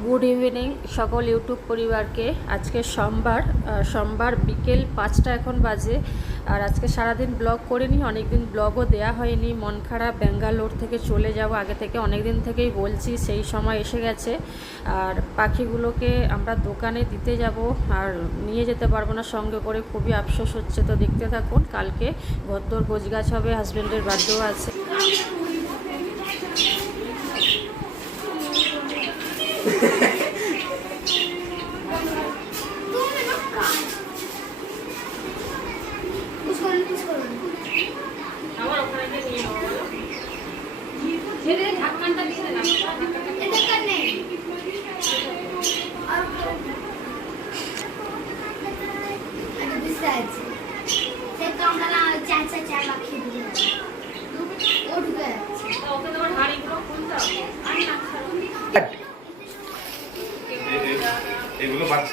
Good evening সকল YouTube পরিবারকে। আজকে সোমবার সোমবার বিকেল পাঁচটা এখন বাজে। আর আজকে সারাদিন ব্লগ করিনি অনেক দিন ব্লগও দেয়া হয়নি। মন খারাপ, ব্যাঙ্গালোর থেকে চলে যাব। আগে থেকে অনেক দিন থেকেই বলছি, সেই সময় এসে গেছে। আর পাখিগুলোকে আমরা দোকানে দিতে যাব। আর নিয়ে যেতে পারব না, সঙ্গে করে খুবই আফসোস হচ্ছে। তো দেখতে থাকুন, কালকে ভদ্দর গোছগাছ হবে হাজব্যান্ডের বার্থডেও আছে।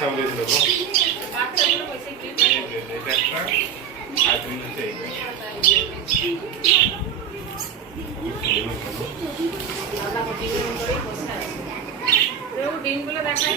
এই যে, এটা একটা আর তুমি। ডিমগুলো দেখাই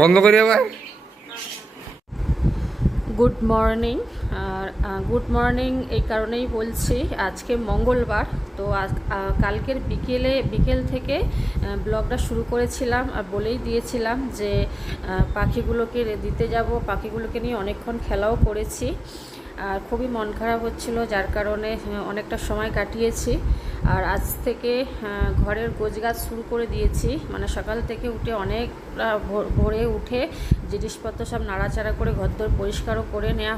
বন্ধ করি আবার গুড মর্নিং আর গুড মর্নিং এই কারণেই বলছি, আজকে মঙ্গলবার, তো কালকের বিকেলে, বিকেল থেকে ব্লগটা শুরু করেছিলাম, আর বলেই দিয়েছিলাম যে পাখিগুলোকে দিতে যাব, পাখিগুলোকে নিয়ে অনেকক্ষণ খেলাও করেছি আর খুবই মন খারাপ হচ্ছিল, যার কারণে অনেকটা সময় কাটিয়েছি। আর আজ থেকে ঘরের গোছগাছ শুরু করে দিয়েছি। মানে সকাল থেকে উঠে অনেক ভোরে উঠে জিনিসপত্র সব নাড়াচাড়া করে ঘরদোর পরিষ্কারও করে নেওয়া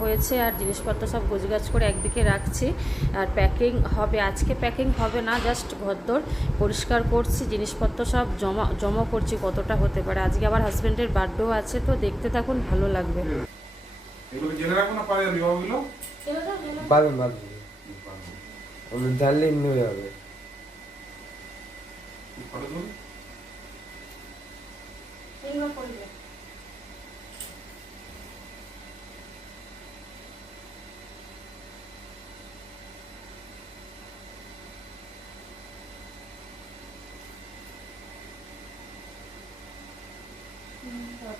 হয়েছে। আর জিনিসপত্র সব গোছগাছ করে একদিকে রাখছি। আর প্যাকিং হবে, আজকে প্যাকিং হবে না, জাস্ট ঘরদোর পরিষ্কার করছি, জিনিসপত্র সব জমা জমা করছি, কতটা হতে পারে। আজকে আবার হাজব্যান্ডের বার্থডেও আছে, তো দেখতে থাকুন, ভালো লাগবে। এগুলো জেনে রাখো না পারে বিবাহগুলো পারবেন পারবেন ওদের ঢাললে এমনি হয়ে যাবে ফটো তুল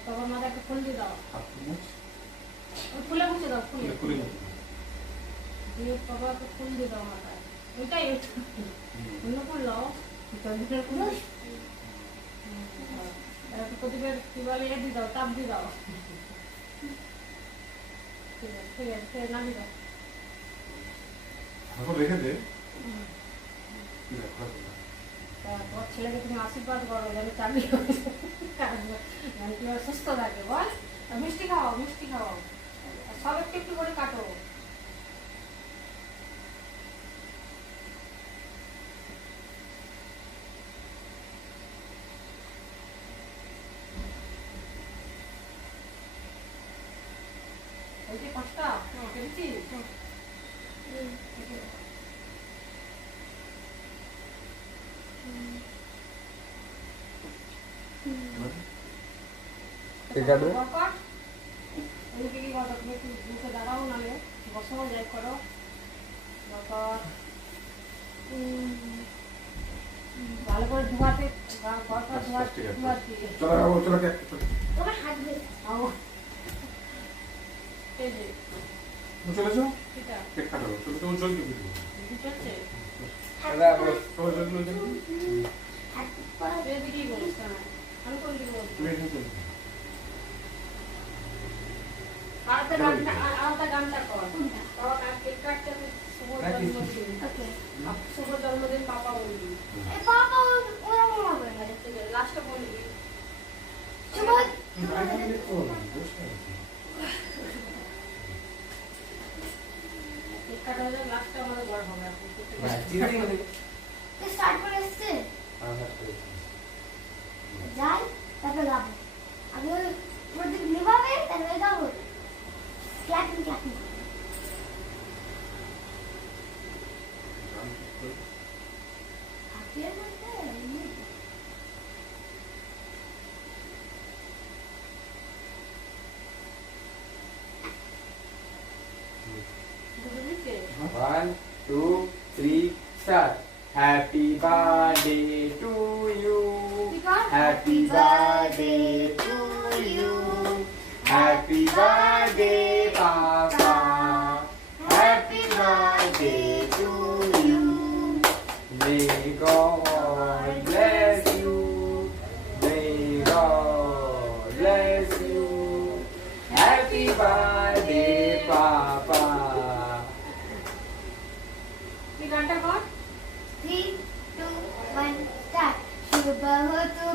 তোমার মাথায় একটা ফুল দিয়ে দাও হাত মুছ ফুলে মুছে দাও ফুলে খুলে মুছ দিয়ে দিয়ে দাও মাথায় ওইটাই অন্য ফুল লাও? চন্দ্রের ফুল একটা প্রদীপের কি বলে দিয়ে দাও তাপ দিয়ে দাও। ঠিক আছে ঠিক আছে না দিয়ে দাও। এখন রেখে দে। তারপর ছেলেকে তুমি আশীর্বাদ করো যেন চাকরি মানে কি সুস্থ থাকে। বল মিষ্টি খাও মিষ্টি খাও। আর সব একটু একটু করে কাটো ওই যে পাঁচটা হ্যাঁ, পেরেছিস? হুম। ভালো করে ধোয়াতে ঘরটা ধোয়া- ঠিক আছে। ধোয়া দিয়ে। চলো বাবু চলো কে তোমার হাত ধরে আও। এই যে, চলে যাও এটা। কেক কাটাবো চলো তো চল কি কি চলছে? এটা আবার প্রজেক্ট তুই এদিকেই বলিস কেন আমি কোন দিকে বলছি যাই তারপরে গাবো আগে ওই প্রদীপ নিভাবে তারপরে গাবো glatten, glatten.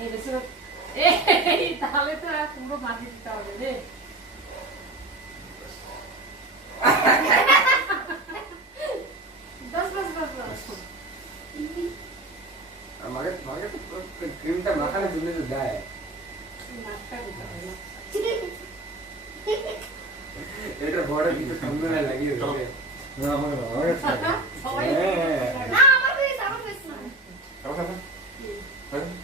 এই হচ্ছে না গান এই বেশি এই তাহলে তো আর পুরো মাটি দিতে হবে রে। বাস বাস বাস বাস। আমাকে আমাকে তো ক্রিমটা মাখানোর জন্য তো দেয় নাচটা দিতে হবে না। এটা বড় কিছু সামনে লাগিয়ে দেবে। সবাই হ্যাঁ। না আমার ফেস আমার ফেস না ওকে খালি এসো গর্ব তো গর্ব করতে হবে কেক খাই আর একটু করে খাই বুঝেছি আর গল্প থাকব হ্যাঁ। থাক রাখো চল দেখো শুন আচ্ছা তাহলে হবে না মনে হয় ভিডিও হয়ে।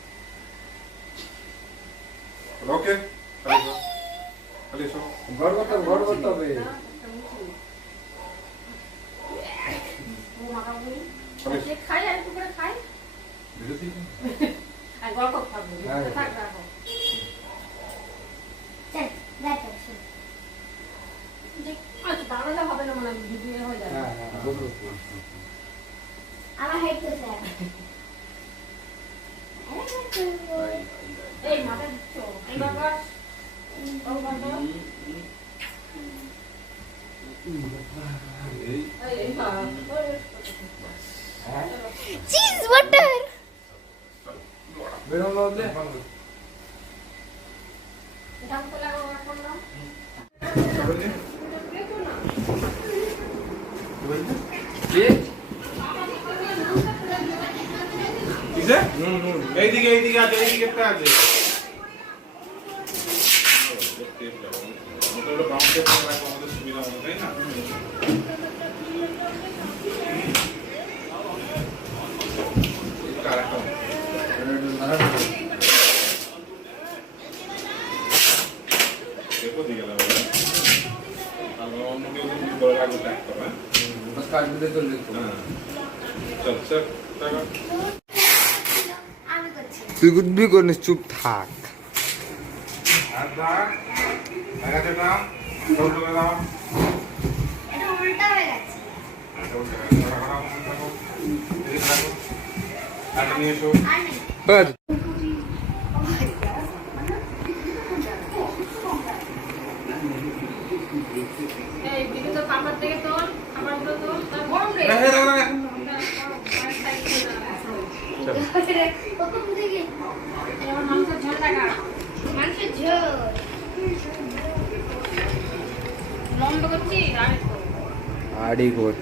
যাবে হ্যাঁ হ্যাঁ। আমার হেড তো স্যার। এই মাথা দিচ্ছ এই বাবা ও বাবা এই এই এই বাবা চিজ বাটার বেরোন বললে এটা তো লাগো এখন না কি হুম এইদিকে এইদিকে আছে এইদিকে একটা আছে। আমাদের সুবিধা মতো তাই না আরেকটা দেখো দিয়ে গেলাম আর অন্য তুই भी করনি চুপ থাক। হয়ে এই দিকে তো কাপড় থেকে তোল আমার তো তার গরম রে। আর একটু আড়ি গোট।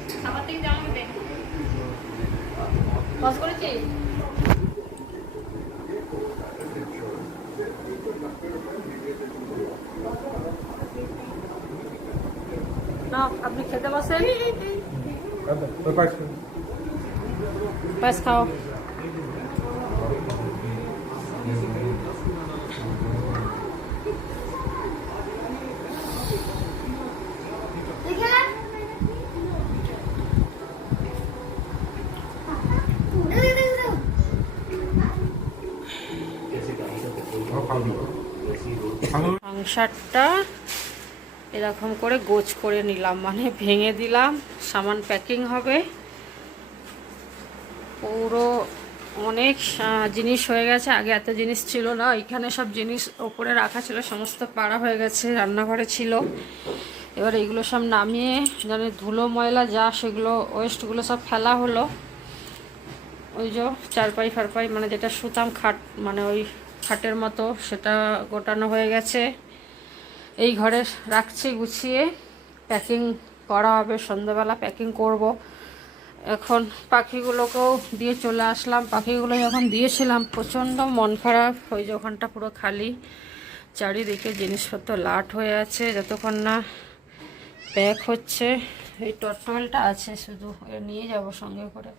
আপনি খেতে বসেন। পাশ খাও। সংসারটা এরকম করে গোছ করে নিলাম মানে ভেঙে দিলাম, সামান প্যাকিং হবে। পুরো অনেক জিনিস হয়ে গেছে, আগে এত জিনিস ছিল না এখানে সব জিনিস ওপরে রাখা ছিল, সমস্ত পাড়া হয়ে গেছে, রান্নাঘরে ছিল। এবার এইগুলো সব নামিয়ে জানে ধুলো, ময়লা যা সেগুলো ওয়েস্টগুলো সব ফেলা হলো। ওই যে চারপাই ফারপাই মানে যেটা সুতাম খাট মানে ওই খাটের মতো, সেটা গোটানো হয়ে গেছে। এই ঘরে রাখছি, গুছিয়ে। প্যাকিং করা হবে, সন্ধ্যাবেলা প্যাকিং করব। এখন পাখিগুলোকেও দিয়ে চলে আসলাম। পাখিগুলো যখন দিয়েছিলাম। প্রচণ্ড মন খারাপ। ওই যে ওখানটা পুরো খালি। চারিদিকে জিনিসপত্র লাট হয়ে আছে। যতক্ষণ না প্যাক হচ্ছে, এই টটমেলটা আছে শুধু। নিয়ে যাব সঙ্গে করে।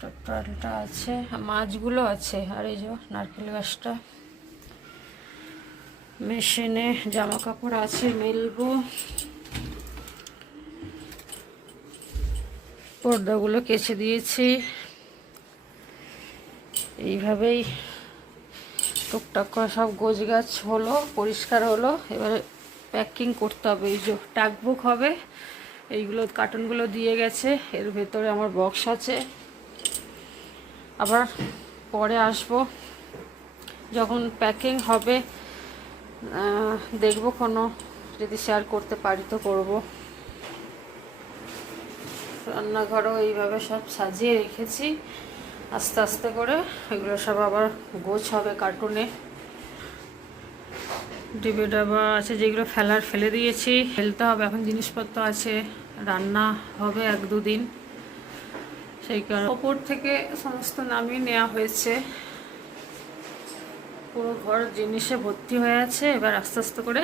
টটমেলটা আছে মাছগুলো আছে। আর এই যে নারকেল গাছটা। মেশিনে জামা কাপড় আছে, মেলবো। পর্দাগুলো কেচে দিয়েছি। এইভাবেই টুকটাক করে সব গোছ গাছ হলো, পরিষ্কার হলো। এবারে প্যাকিং করতে হবে। এই যে টাকবুক হবে এইগুলো কার্টুনগুলো দিয়ে গেছে। এর ভেতরে আমার বক্স আছে। আবার পরে আসব। যখন প্যাকিং হবে দেখব কোনো, যদি শেয়ার করতে পারি তো করব। রান্নাঘরও এইভাবে সব সাজিয়ে রেখেছি। আস্তে আস্তে করে এগুলো সব আবার গোছ হবে কার্টুনে ডিবে ডাবা আছে যেগুলো ফেলার ফেলে দিয়েছি। ফেলতে হবে, এখন জিনিসপত্র আছে, রান্না হবে এক দুদিন। সেই কারণে ওপর থেকে সমস্ত নামিয়ে নেওয়া হয়েছে। পুরো ঘর জিনিসে ভর্তি হয়ে আছে এবার আস্তে আস্তে করে